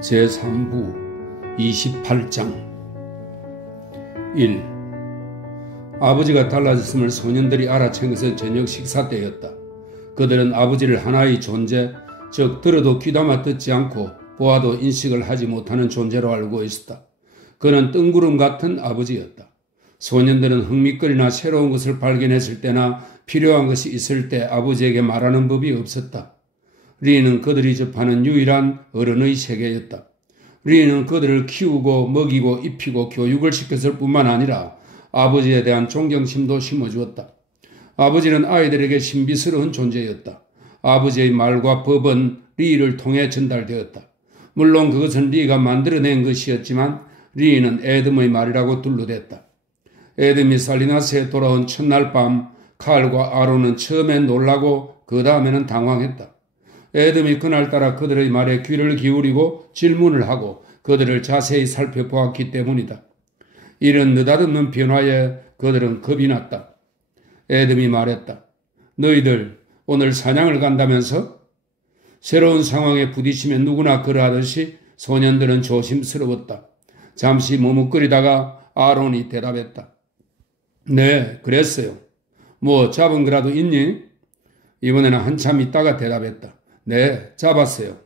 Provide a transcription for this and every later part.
제3부 28장 1. 아버지가 달라졌음을 소년들이 알아챈 것은 저녁 식사 때였다. 그들은 아버지를 하나의 존재, 즉 들어도 귀담아 듣지 않고 보아도 인식을 하지 못하는 존재로 알고 있었다. 그는 뜬구름 같은 아버지였다. 소년들은 흥미거리나 새로운 것을 발견했을 때나 필요한 것이 있을 때 아버지에게 말하는 법이 없었다. 리는 그들이 접하는 유일한 어른의 세계였다. 리는 그들을 키우고 먹이고 입히고 교육을 시켰을 뿐만 아니라 아버지에 대한 존경심도 심어주었다. 아버지는 아이들에게 신비스러운 존재였다. 아버지의 말과 법은 리를 통해 전달되었다. 물론 그것은 리가 만들어낸 것이었지만 리는 애덤의 말이라고 둘러댔다. 애덤이 살리나스에 돌아온 첫날 밤 칼과 아론은 처음엔 놀라고 그 다음에는 당황했다. 애덤이 그날따라 그들의 말에 귀를 기울이고 질문을 하고 그들을 자세히 살펴보았기 때문이다. 이런 느닷없는 변화에 그들은 겁이 났다. 애덤이 말했다. 너희들 오늘 사냥을 간다면서? 새로운 상황에 부딪히면 누구나 그러하듯이 소년들은 조심스러웠다. 잠시 머뭇거리다가 아론이 대답했다. 네, 그랬어요. 뭐 잡은 거라도 있니? 이번에는 한참 있다가 대답했다. 네, 잡았어요.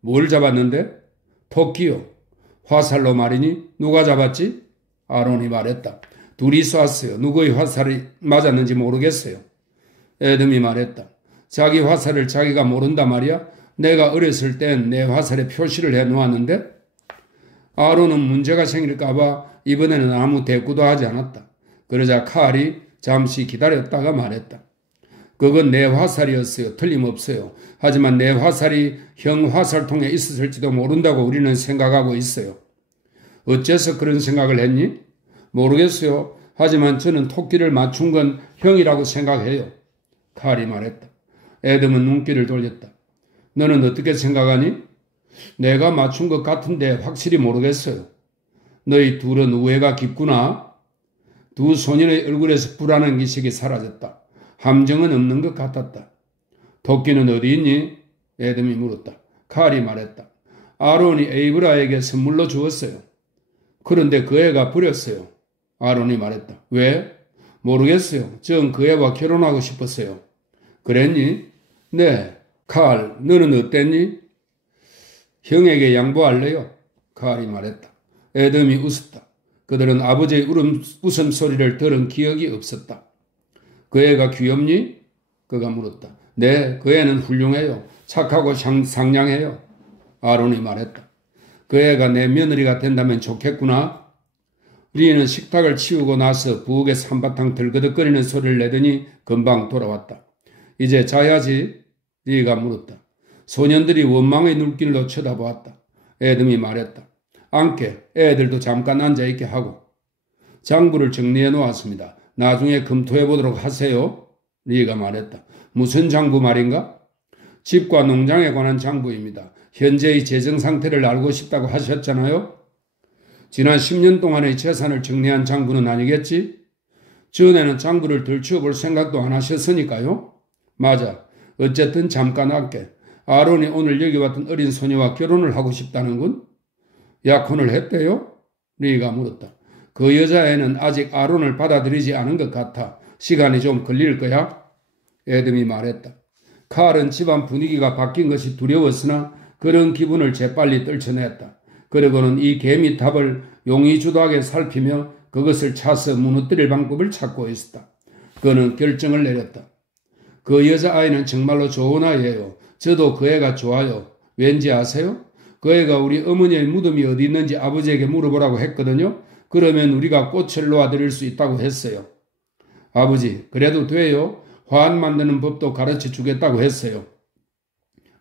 뭘 잡았는데? 토끼요. 화살로 말이니? 누가 잡았지? 아론이 말했다. 둘이 쐈어요. 누구의 화살이 맞았는지 모르겠어요. 애덤이 말했다. 자기 화살을 자기가 모른단 말이야? 내가 어렸을 땐 내 화살에 표시를 해놓았는데? 아론은 문제가 생길까봐 이번에는 아무 대꾸도 하지 않았다. 그러자 칼이 잠시 기다렸다가 말했다. 그건 내 화살이었어요. 틀림없어요. 하지만 내 화살이 형 화살통에 있었을지도 모른다고 우리는 생각하고 있어요. 어째서 그런 생각을 했니? 모르겠어요. 하지만 저는 토끼를 맞춘 건 형이라고 생각해요. 칼이 말했다. 애덤은 눈길을 돌렸다. 너는 어떻게 생각하니? 내가 맞춘 것 같은데 확실히 모르겠어요. 너희 둘은 우애가 깊구나. 두 소년의 얼굴에서 불안한 기색이 사라졌다. 함정은 없는 것 같았다. 토끼는 어디 있니? 애덤이 물었다. 칼이 말했다. 아론이 에이브라에게 선물로 주었어요. 그런데 그 애가 버렸어요. 아론이 말했다. 왜? 모르겠어요. 전 그 애와 결혼하고 싶었어요. 그랬니? 네. 칼, 너는 어땠니? 형에게 양보할래요? 칼이 말했다. 애덤이 웃었다. 그들은 아버지의 웃음소리를 들은 기억이 없었다. 그 애가 귀엽니? 그가 물었다. 네, 그 애는 훌륭해요. 착하고 상냥해요. 아론이 말했다. 그 애가 내 며느리가 된다면 좋겠구나. 리는 식탁을 치우고 나서 부엌에 한바탕 들그덕거리는 소리를 내더니 금방 돌아왔다. 이제 자야지? 리가 물었다. 소년들이 원망의 눈길로 쳐다보았다. 애덤이 말했다. 앉게, 애들도 잠깐 앉아있게 하고. 장부를 정리해 놓았습니다. 나중에 검토해 보도록 하세요. 리가 말했다. 무슨 장부 말인가? 집과 농장에 관한 장부입니다. 현재의 재정 상태를 알고 싶다고 하셨잖아요. 지난 10년 동안의 재산을 정리한 장부는 아니겠지? 전에는 장부를 들추어볼 생각도 안 하셨으니까요. 맞아. 어쨌든 잠깐 할게. 아론이 오늘 여기 왔던 어린 소녀와 결혼을 하고 싶다는군? 약혼을 했대요? 리가 물었다. 그 여자애는 아직 아론을 받아들이지 않은 것 같아. 시간이 좀 걸릴 거야? 애덤이 말했다. 칼은 집안 분위기가 바뀐 것이 두려웠으나 그런 기분을 재빨리 떨쳐냈다. 그리고는 이 개미탑을 용의주도하게 살피며 그것을 차서 무너뜨릴 방법을 찾고 있었다. 그는 결정을 내렸다. 그 여자아이는 정말로 좋은 아이예요. 저도 그 애가 좋아요. 왠지 아세요? 그 애가 우리 어머니의 무덤이 어디 있는지 아버지에게 물어보라고 했거든요. 그러면 우리가 꽃을 놓아드릴 수 있다고 했어요. 아버지, 그래도 돼요? 화환 만드는 법도 가르쳐 주겠다고 했어요.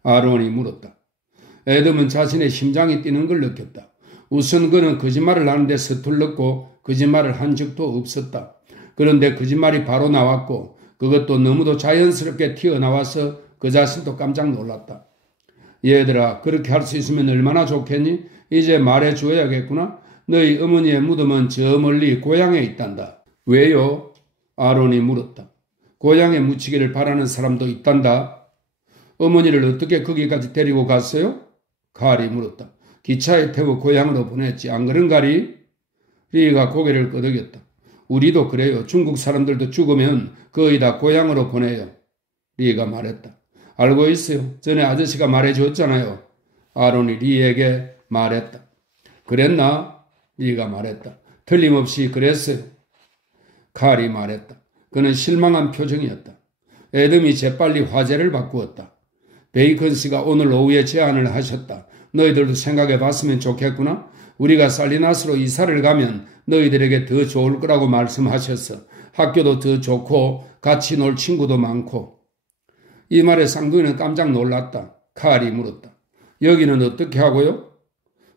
아론이 물었다. 애덤은 자신의 심장이 뛰는 걸 느꼈다. 우선 그는 거짓말을 하는데 서툴렀고 거짓말을 한 적도 없었다. 그런데 거짓말이 바로 나왔고 그것도 너무도 자연스럽게 튀어나와서 그 자신도 깜짝 놀랐다. 얘들아, 그렇게 할 수 있으면 얼마나 좋겠니? 이제 말해 줘야겠구나. 너희 어머니의 무덤은 저 멀리 고향에 있단다. 왜요? 아론이 물었다. 고향에 묻히기를 바라는 사람도 있단다. 어머니를 어떻게 거기까지 데리고 갔어요? 칼이 물었다. 기차에 태워 고향으로 보냈지. 안 그런가 리? 리가 고개를 끄덕였다. 우리도 그래요. 중국 사람들도 죽으면 거의 다 고향으로 보내요. 리가 말했다. 알고 있어요. 전에 아저씨가 말해줬잖아요. 아론이 리에게 말했다. 그랬나? 리가 말했다. 틀림없이 그랬어요. 칼이 말했다. 그는 실망한 표정이었다. 애덤이 재빨리 화제를 바꾸었다. 베이컨 씨가 오늘 오후에 제안을 하셨다. 너희들도 생각해 봤으면 좋겠구나. 우리가 살리나스로 이사를 가면 너희들에게 더 좋을 거라고 말씀하셨어. 학교도 더 좋고 같이 놀 친구도 많고. 이 말에 쌍둥이는 깜짝 놀랐다. 칼이 물었다. 여기는 어떻게 하고요?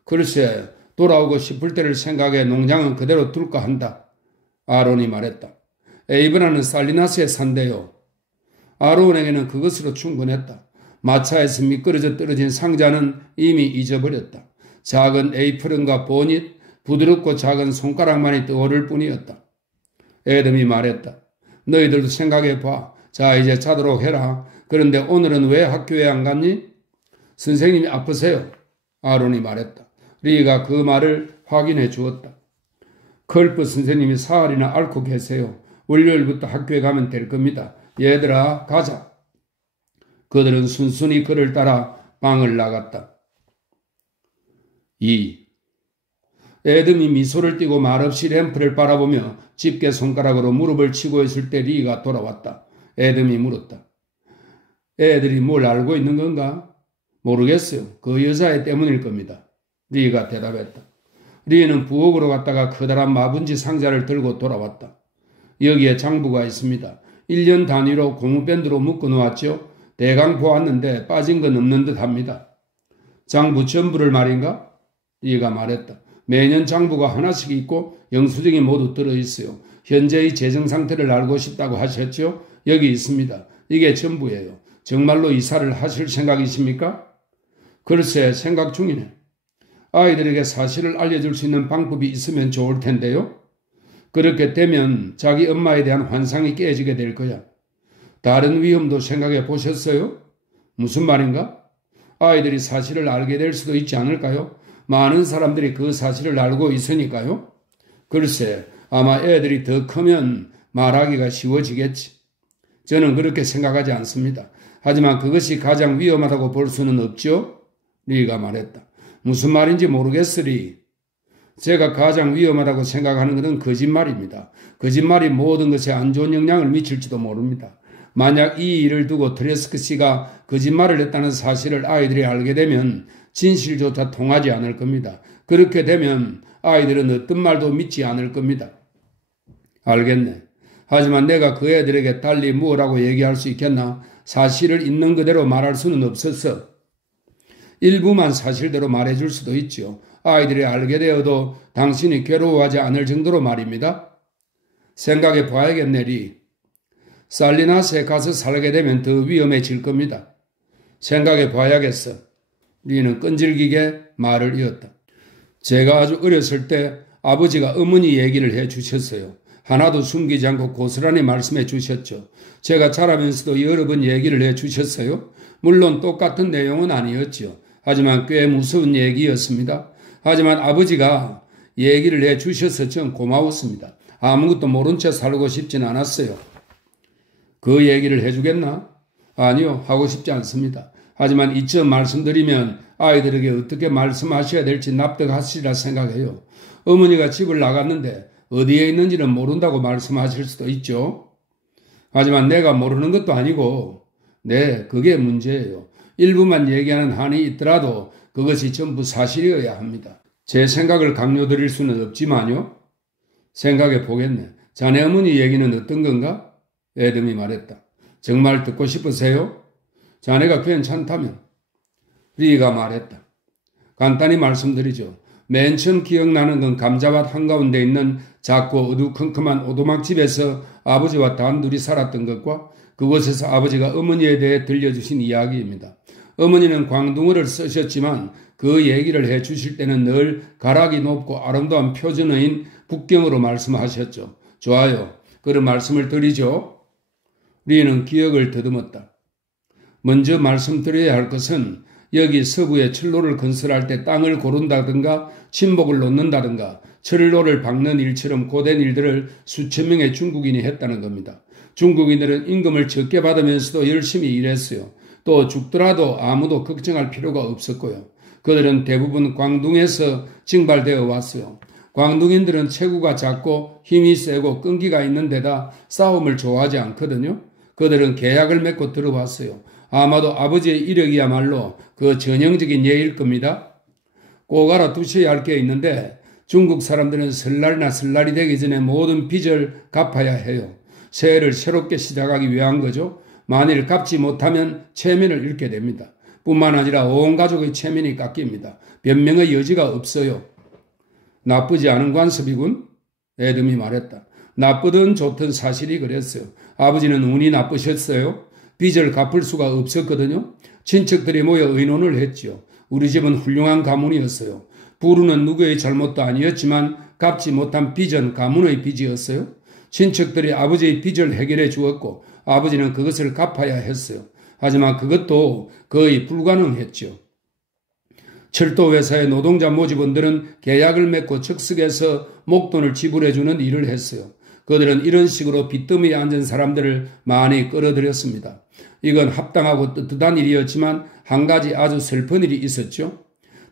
글쎄, 돌아오고 싶을 때를 생각해 농장은 그대로 둘까 한다. 아론이 말했다. 에이브라는 살리나스에 산대요. 아론에게는 그것으로 충분했다. 마차에서 미끄러져 떨어진 상자는 이미 잊어버렸다. 작은 에이프런과 보닛, 부드럽고 작은 손가락만이 떠오를 뿐이었다. 애덤이 말했다. 너희들도 생각해봐. 자, 이제 자도록 해라. 그런데 오늘은 왜 학교에 안 갔니? 선생님이 아프세요. 아론이 말했다. 리가 그 말을 확인해 주었다. 컬프 선생님이 사흘이나 앓고 계세요. 월요일부터 학교에 가면 될 겁니다. 얘들아, 가자. 그들은 순순히 그를 따라 방을 나갔다. 2. 애덤이 미소를 띠고 말없이 램프를 바라보며 집게 손가락으로 무릎을 치고 있을 때 리가 돌아왔다. 애덤이 물었다. 애들이 뭘 알고 있는 건가? 모르겠어요. 그 여자애 때문일 겁니다. 리가 대답했다. 리는 부엌으로 갔다가 커다란 마분지 상자를 들고 돌아왔다. 여기에 장부가 있습니다. 1년 단위로 고무밴드로 묶어 놓았죠. 대강 보았는데 빠진 건 없는 듯 합니다. 장부 전부를 말인가? 리가 말했다. 매년 장부가 하나씩 있고 영수증이 모두 들어있어요. 현재의 재정 상태를 알고 싶다고 하셨죠? 여기 있습니다. 이게 전부예요. 정말로 이사를 하실 생각이십니까? 글쎄, 생각 중이네. 아이들에게 사실을 알려줄 수 있는 방법이 있으면 좋을 텐데요. 그렇게 되면 자기 엄마에 대한 환상이 깨지게 될 거야. 다른 위험도 생각해 보셨어요? 무슨 말인가? 아이들이 사실을 알게 될 수도 있지 않을까요? 많은 사람들이 그 사실을 알고 있으니까요. 글쎄, 아마 애들이 더 크면 말하기가 쉬워지겠지. 저는 그렇게 생각하지 않습니다. 하지만 그것이 가장 위험하다고 볼 수는 없죠? 리가 말했다. 무슨 말인지 모르겠으리. 제가 가장 위험하다고 생각하는 것은 거짓말입니다. 거짓말이 모든 것에 안 좋은 영향을 미칠지도 모릅니다. 만약 이 일을 두고 트레스크 씨가 거짓말을 했다는 사실을 아이들이 알게 되면 진실조차 통하지 않을 겁니다. 그렇게 되면 아이들은 어떤 말도 믿지 않을 겁니다. 알겠네. 하지만 내가 그 애들에게 달리 무엇라고 얘기할 수 있겠나? 사실을 있는 그대로 말할 수는 없었어. 일부만 사실대로 말해줄 수도 있지요. 아이들이 알게 되어도 당신이 괴로워하지 않을 정도로 말입니다. 생각해 봐야겠네, 리. 살리나스에 가서 살게 되면 더 위험해질 겁니다. 생각해 봐야겠어. 리는 끈질기게 말을 이었다. 제가 아주 어렸을 때 아버지가 어머니 얘기를 해 주셨어요. 하나도 숨기지 않고 고스란히 말씀해 주셨죠. 제가 자라면서도 여러 번 얘기를 해 주셨어요. 물론 똑같은 내용은 아니었죠. 하지만 꽤 무서운 얘기였습니다. 하지만 아버지가 얘기를 해 주셔서 전 고마웠습니다. 아무것도 모른 채 살고 싶진 않았어요. 그 얘기를 해주겠나? 아니요, 하고 싶지 않습니다. 하지만 이쯤 말씀드리면 아이들에게 어떻게 말씀하셔야 될지 납득하시리라 생각해요. 어머니가 집을 나갔는데 어디에 있는지는 모른다고 말씀하실 수도 있죠. 하지만 내가 모르는 것도 아니고, 네, 그게 문제예요. 일부만 얘기하는 한이 있더라도 그것이 전부 사실이어야 합니다. 제 생각을 강요드릴 수는 없지만요. 생각해 보겠네. 자네 어머니 얘기는 어떤 건가? 애덤이 말했다. 정말 듣고 싶으세요? 자네가 괜찮다면. 리가 말했다. 간단히 말씀드리죠. 맨 처음 기억나는 건 감자밭 한가운데 있는 작고 어두컴컴한 오두막집에서 아버지와 단둘이 살았던 것과 그곳에서 아버지가 어머니에 대해 들려주신 이야기입니다. 어머니는 광둥어를 쓰셨지만 그 얘기를 해 주실 때는 늘 가락이 높고 아름다운 표준어인 북경어로 말씀하셨죠. 좋아요. 그런 말씀을 드리죠. 리는 기억을 더듬었다. 먼저 말씀드려야 할 것은 여기 서부에 철로를 건설할 때 땅을 고른다든가 침목을 놓는다든가 철로를 박는 일처럼 고된 일들을 수천 명의 중국인이 했다는 겁니다. 중국인들은 임금을 적게 받으면서도 열심히 일했어요. 또 죽더라도 아무도 걱정할 필요가 없었고요. 그들은 대부분 광둥에서 징발되어 왔어요. 광둥인들은 체구가 작고 힘이 세고 끈기가 있는 데다 싸움을 좋아하지 않거든요. 그들은 계약을 맺고 들어왔어요. 아마도 아버지의 이력이야말로 그 전형적인 예일 겁니다. 꼭 알아두셔야 할 게 있는데 중국 사람들은 설날이나 설날이 되기 전에 모든 빚을 갚아야 해요. 새해를 새롭게 시작하기 위한 거죠. 만일 갚지 못하면 체면을 잃게 됩니다. 뿐만 아니라 온 가족의 체면이 깎입니다. 변명의 여지가 없어요. 나쁘지 않은 관습이군. 에덤이 말했다. 나쁘든 좋든 사실이 그랬어요. 아버지는 운이 나쁘셨어요. 빚을 갚을 수가 없었거든요. 친척들이 모여 의논을 했죠. 우리 집은 훌륭한 가문이었어요. 부르는 누구의 잘못도 아니었지만 갚지 못한 빚은 가문의 빚이었어요. 친척들이 아버지의 빚을 해결해 주었고 아버지는 그것을 갚아야 했어요. 하지만 그것도 거의 불가능했죠. 철도회사의 노동자 모집원들은 계약을 맺고 즉석에서 목돈을 지불해 주는 일을 했어요. 그들은 이런 식으로 빚더미에 앉은 사람들을 많이 끌어들였습니다. 이건 합당하고 떳떳한 일이었지만 한 가지 아주 슬픈 일이 있었죠.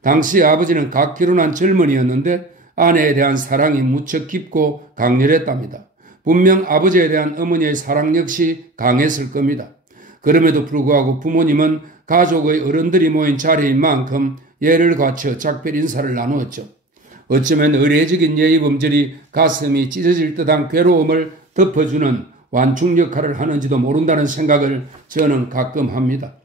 당시 아버지는 각 결혼한 젊은이였는데 아내에 대한 사랑이 무척 깊고 강렬했답니다. 분명 아버지에 대한 어머니의 사랑 역시 강했을 겁니다. 그럼에도 불구하고 부모님은 가족의 어른들이 모인 자리인 만큼 예를 갖춰 작별 인사를 나누었죠. 어쩌면 의례적인 예의범절이 가슴이 찢어질 듯한 괴로움을 덮어주는 완충 역할을 하는지도 모른다는 생각을 저는 가끔 합니다.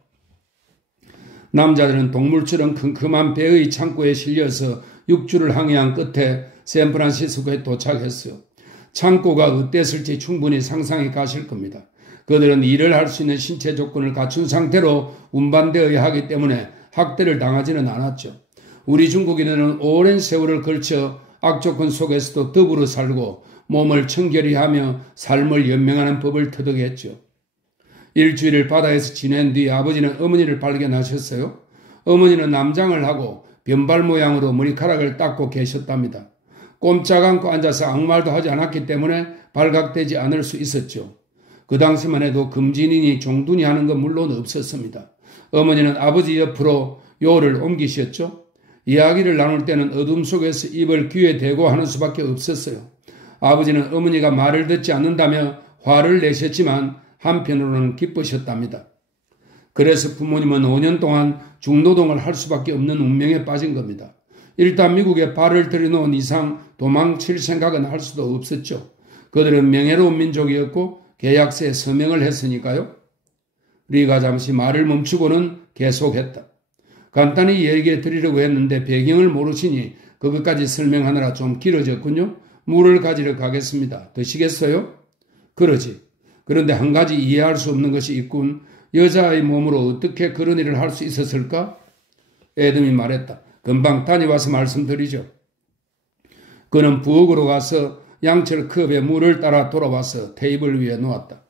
남자들은 동물처럼 큼큼한 배의 창고에 실려서 육주를 항해한 끝에 샌프란시스코에 도착했어요. 창고가 어땠을지 충분히 상상이 가실 겁니다. 그들은 일을 할 수 있는 신체 조건을 갖춘 상태로 운반되어야 하기 때문에 학대를 당하지는 않았죠. 우리 중국인들은 오랜 세월을 걸쳐 악조건 속에서도 더불어 살고 몸을 청결히 하며 삶을 연명하는 법을 터득했죠. 일주일을 바다에서 지낸 뒤 아버지는 어머니를 발견하셨어요. 어머니는 남장을 하고 변발 모양으로 머리카락을 닦고 계셨답니다. 꼼짝 않고 앉아서 아무 말도 하지 않았기 때문에 발각되지 않을 수 있었죠. 그 당시만 해도 금진인이 종둔이 하는 건 물론 없었습니다. 어머니는 아버지 옆으로 요를 옮기셨죠. 이야기를 나눌 때는 어둠 속에서 입을 귀에 대고 하는 수밖에 없었어요. 아버지는 어머니가 말을 듣지 않는다며 화를 내셨지만 한편으로는 기쁘셨답니다. 그래서 부모님은 5년 동안 중노동을 할 수밖에 없는 운명에 빠진 겁니다. 일단 미국에 발을 들여놓은 이상 도망칠 생각은 할 수도 없었죠. 그들은 명예로운 민족이었고 계약서에 서명을 했으니까요. 리가 잠시 말을 멈추고는 계속했다. 간단히 얘기해 드리려고 했는데 배경을 모르시니 그것까지 설명하느라 좀 길어졌군요. 물을 가지러 가겠습니다. 드시겠어요? 그러지. 그런데 한 가지 이해할 수 없는 것이 있군. 여자의 몸으로 어떻게 그런 일을 할 수 있었을까? 에덤이 말했다. 금방 다녀와서 말씀드리죠. 그는 부엌으로 가서 양철 컵에 물을 따라 돌아와서 테이블 위에 놓았다.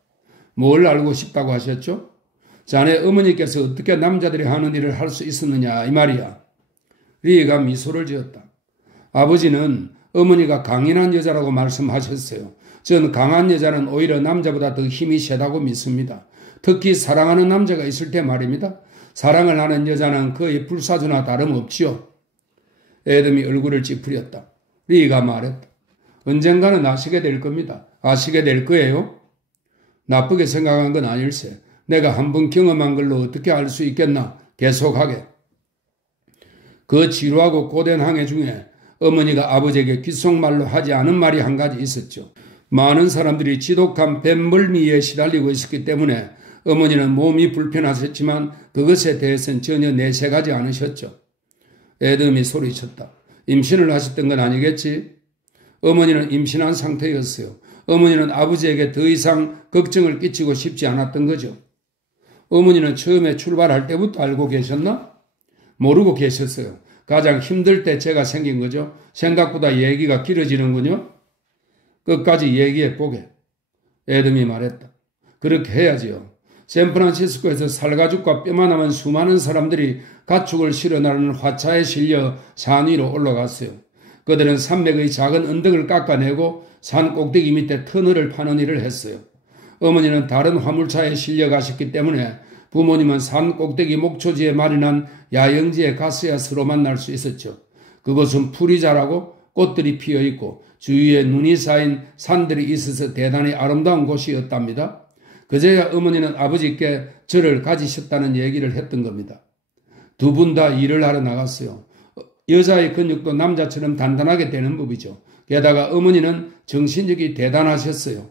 뭘 알고 싶다고 하셨죠? 자네 어머니께서 어떻게 남자들이 하는 일을 할 수 있었느냐 이 말이야. 리가 미소를 지었다. 아버지는 어머니가 강인한 여자라고 말씀하셨어요. 전 강한 여자는 오히려 남자보다 더 힘이 세다고 믿습니다. 특히 사랑하는 남자가 있을 때 말입니다. 사랑을 하는 여자는 거의 불사조나 다름없지요. 에덤이 얼굴을 찌푸렸다. 리가 말했다. 언젠가는 아시게 될 겁니다. 아시게 될 거예요. 나쁘게 생각한 건 아닐세. 내가 한 번 경험한 걸로 어떻게 알 수 있겠나. 계속하게. 그 지루하고 고된 항해 중에 어머니가 아버지에게 귓속말로 하지 않은 말이 한 가지 있었죠. 많은 사람들이 지독한 뱃멀미에 시달리고 있었기 때문에 어머니는 몸이 불편하셨지만 그것에 대해서는 전혀 내색하지 않으셨죠. 에덤이 소리쳤다. 임신을 하셨던 건 아니겠지? 어머니는 임신한 상태였어요. 어머니는 아버지에게 더 이상 걱정을 끼치고 싶지 않았던 거죠. 어머니는 처음에 출발할 때부터 알고 계셨나? 모르고 계셨어요. 가장 힘들 때 제가 생긴 거죠. 생각보다 얘기가 길어지는군요. 끝까지 얘기해 보게. 에덤이 말했다. 그렇게 해야지요. 샌프란시스코에서 살가죽과 뼈만 남은 수많은 사람들이 가축을 실어 나르는 화차에 실려 산 위로 올라갔어요. 그들은 산맥의 작은 언덕을 깎아내고 산 꼭대기 밑에 터널을 파는 일을 했어요. 어머니는 다른 화물차에 실려 가셨기 때문에 부모님은 산 꼭대기 목초지에 마련한 야영지에 갔어야 서로 만날 수 있었죠. 그곳은 풀이 자라고 꽃들이 피어 있고 주위에 눈이 쌓인 산들이 있어서 대단히 아름다운 곳이었답니다. 그제야 어머니는 아버지께 저를 가지셨다는 얘기를 했던 겁니다. 두 분 다 일을 하러 나갔어요. 여자의 근육도 남자처럼 단단하게 되는 법이죠. 게다가 어머니는 정신력이 대단하셨어요.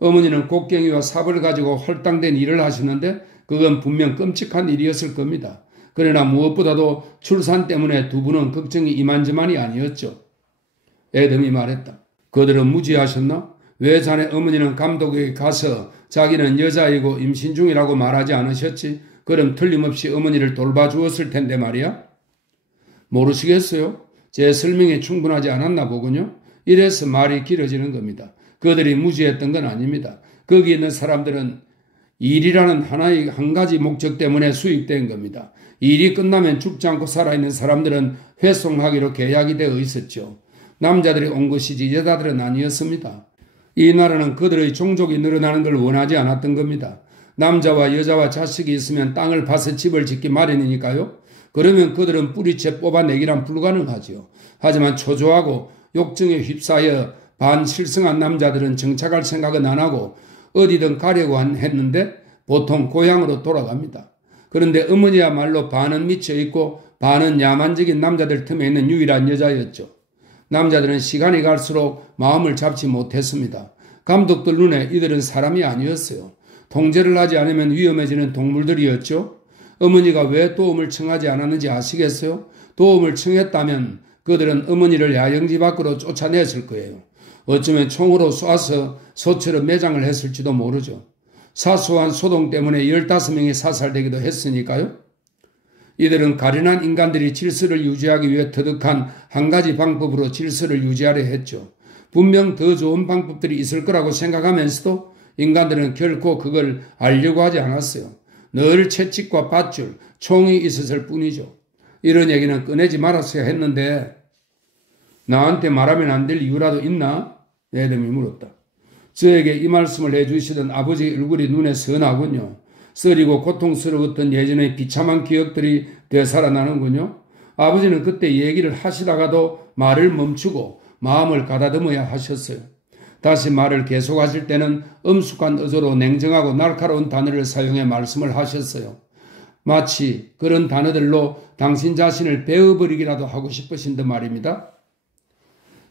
어머니는 곡괭이와 삽을 가지고 홀당된 일을 하시는데 그건 분명 끔찍한 일이었을 겁니다. 그러나 무엇보다도 출산 때문에 두 분은 걱정이 이만저만이 아니었죠. 애덤이 말했다. 그들은 무지하셨나? 왜 자네 어머니는 감독에게 가서 자기는 여자이고 임신 중이라고 말하지 않으셨지? 그럼 틀림없이 어머니를 돌봐주었을 텐데 말이야? 모르시겠어요? 제 설명이 충분하지 않았나 보군요. 이래서 말이 길어지는 겁니다. 그들이 무지했던 건 아닙니다. 거기 있는 사람들은 일이라는 하나의 한 가지 목적 때문에 수입된 겁니다. 일이 끝나면 죽지 않고 살아있는 사람들은 회송하기로 계약이 되어 있었죠. 남자들이 온 것이지 여자들은 아니었습니다. 이 나라는 그들의 종족이 늘어나는 걸 원하지 않았던 겁니다. 남자와 여자와 자식이 있으면 땅을 파서 집을 짓기 마련이니까요. 그러면 그들은 뿌리채 뽑아내기란 불가능하지요. 하지만 초조하고 욕정에 휩싸여 반실성한 남자들은 정착할 생각은 안 하고 어디든 가려고 했는데 보통 고향으로 돌아갑니다. 그런데 어머니야말로 반은 미쳐 있고 반은 야만적인 남자들 틈에 있는 유일한 여자였죠. 남자들은 시간이 갈수록 마음을 잡지 못했습니다. 감독들 눈에 이들은 사람이 아니었어요. 통제를 하지 않으면 위험해지는 동물들이었죠. 어머니가 왜 도움을 청하지 않았는지 아시겠어요? 도움을 청했다면 그들은 어머니를 야영지 밖으로 쫓아냈을 거예요. 어쩌면 총으로 쏴서 소처럼 매장을 했을지도 모르죠. 사소한 소동 때문에 15명이 사살되기도 했으니까요. 이들은 가련한 인간들이 질서를 유지하기 위해 터득한 한 가지 방법으로 질서를 유지하려 했죠. 분명 더 좋은 방법들이 있을 거라고 생각하면서도 인간들은 결코 그걸 알려고 하지 않았어요. 늘 채찍과 밧줄, 총이 있었을 뿐이죠. 이런 얘기는 꺼내지 말았어야 했는데 나한테 말하면 안 될 이유라도 있나? 애덤이 물었다. 저에게 이 말씀을 해주시던 아버지의 얼굴이 눈에 선하군요. 쓰리고 고통스러웠던 예전의 비참한 기억들이 되살아나는군요. 아버지는 그때 얘기를 하시다가도 말을 멈추고 마음을 가다듬어야 하셨어요. 다시 말을 계속하실 때는 엄숙한 어조로 냉정하고 날카로운 단어를 사용해 말씀을 하셨어요. 마치 그런 단어들로 당신 자신을 베어버리기라도 하고 싶으신 듯 말입니다.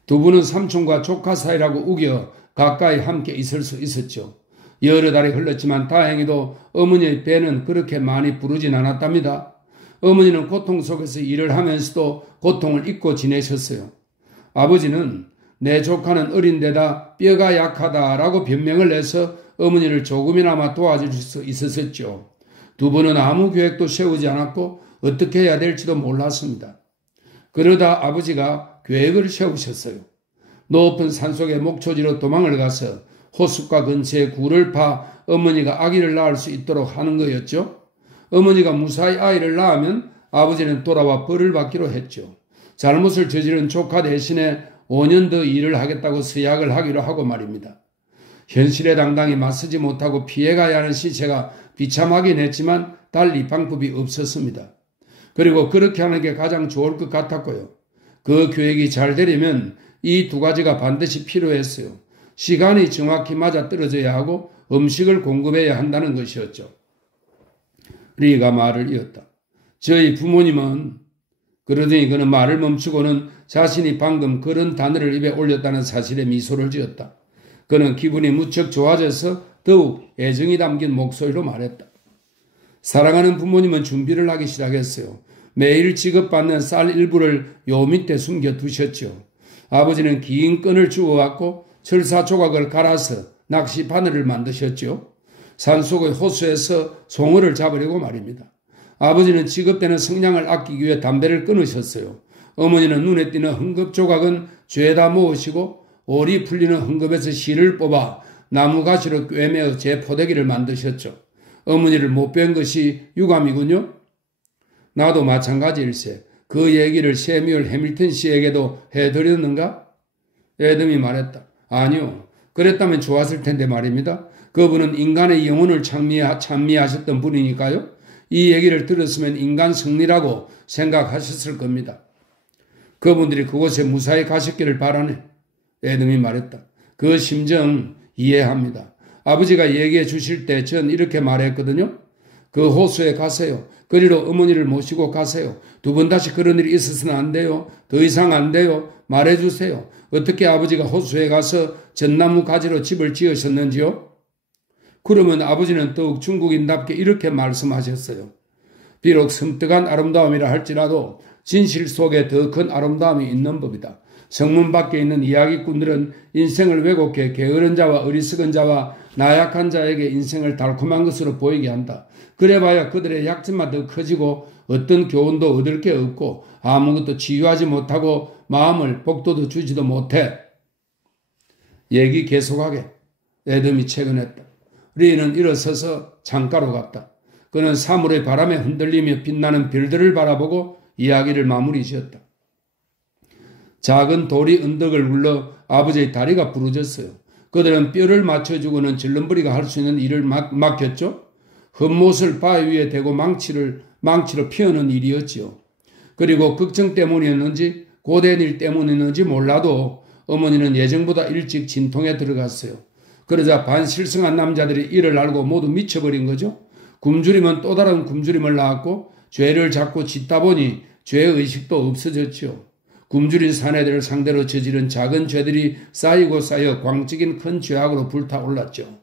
두 분은 삼촌과 조카 사이라고 우겨 가까이 함께 있을 수 있었죠. 여러 달이 흘렀지만 다행히도 어머니의 배는 그렇게 많이 부르진 않았답니다. 어머니는 고통 속에서 일을 하면서도 고통을 잊고 지내셨어요. 아버지는 내 조카는 어린 데다 뼈가 약하다라고 변명을 내서 어머니를 조금이나마 도와줄 수 있었죠. 두 분은 아무 계획도 세우지 않았고 어떻게 해야 될지도 몰랐습니다. 그러다 아버지가 계획을 세우셨어요. 높은 산속의 목초지로 도망을 가서 호숫가 근처에 굴을 파 어머니가 아기를 낳을 수 있도록 하는 거였죠. 어머니가 무사히 아이를 낳으면 아버지는 돌아와 벌을 받기로 했죠. 잘못을 저지른 조카 대신에 5년 더 일을 하겠다고 서약을 하기로 하고 말입니다. 현실에 당당히 맞서지 못하고 피해가야 하는 시체가 비참하긴 했지만 달리 방법이 없었습니다. 그리고 그렇게 하는 게 가장 좋을 것 같았고요. 그 계획이 잘 되려면 이 두 가지가 반드시 필요했어요. 시간이 정확히 맞아떨어져야 하고 음식을 공급해야 한다는 것이었죠. 리가 말을 이었다. 저희 부모님은 그러더니 그는 말을 멈추고는 자신이 방금 그런 단어를 입에 올렸다는 사실에 미소를 지었다. 그는 기분이 무척 좋아져서 더욱 애정이 담긴 목소리로 말했다. 사랑하는 부모님은 준비를 하기 시작했어요. 매일 지급받는 쌀 일부를 요 밑에 숨겨두셨죠. 아버지는 긴 끈을 주워왔고 철사 조각을 갈아서 낚시 바늘을 만드셨죠. 산속의 호수에서 송어를 잡으려고 말입니다. 아버지는 지급되는 성냥을 아끼기 위해 담배를 끊으셨어요. 어머니는 눈에 띄는 헝겊 조각은 죄다 모으시고 올이 풀리는 헝겊에서 실을 뽑아 나무 가시로 꿰매어 제 포대기를 만드셨죠. 어머니를 못 뵌 것이 유감이군요. 나도 마찬가지일세. 그 얘기를 세뮤얼 해밀턴 씨에게도 해드렸는가? 애덤이 말했다. 아니요. 그랬다면 좋았을 텐데 말입니다. 그분은 인간의 영혼을 찬미하셨던 분이니까요. 이 얘기를 들었으면 인간 승리라고 생각하셨을 겁니다. 그분들이 그곳에 무사히 가셨기를 바라네. 애덤이 말했다. 그 심정 이해합니다. 아버지가 얘기해 주실 때 전 이렇게 말했거든요. 그 호수에 가세요. 그리로 어머니를 모시고 가세요. 두 번 다시 그런 일이 있어서는 안 돼요. 더 이상 안 돼요. 말해주세요. 어떻게 아버지가 호수에 가서 전나무 가지로 집을 지으셨는지요? 그러면 아버지는 더욱 중국인답게 이렇게 말씀하셨어요. 비록 섬뜩한 아름다움이라 할지라도 진실 속에 더 큰 아름다움이 있는 법이다. 성문 밖에 있는 이야기꾼들은 인생을 왜곡해 게으른 자와 어리석은 자와 나약한 자에게 인생을 달콤한 것으로 보이게 한다. 그래봐야 그들의 약점만 더 커지고 어떤 교훈도 얻을 게 없고 아무것도 치유하지 못하고 마음을 복도도 주지도 못해. 얘기 계속하게. 애덤이 채근했다. 리는 일어서서 창가로 갔다. 그는 사물의 바람에 흔들리며 빛나는 별들을 바라보고 이야기를 마무리 지었다. 작은 돌이 언덕을 울러 아버지의 다리가 부러졌어요. 그들은 뼈를 맞춰주고는 질름버리가 할 수 있는 일을 맡겼죠. 헛못을 바위 위에 대고 망치로 피우는 일이었지요. 그리고 걱정 때문이었는지 고된 일 때문이었는지 몰라도 어머니는 예정보다 일찍 진통에 들어갔어요. 그러자 반실성한 남자들이 이를 알고 모두 미쳐버린 거죠. 굶주림은 또 다른 굶주림을 낳았고 죄를 자꾸 짓다 보니 죄의식도 없어졌지요. 굶주린 사내들을 상대로 저지른 작은 죄들이 쌓이고 쌓여 광적인 큰 죄악으로 불타올랐죠.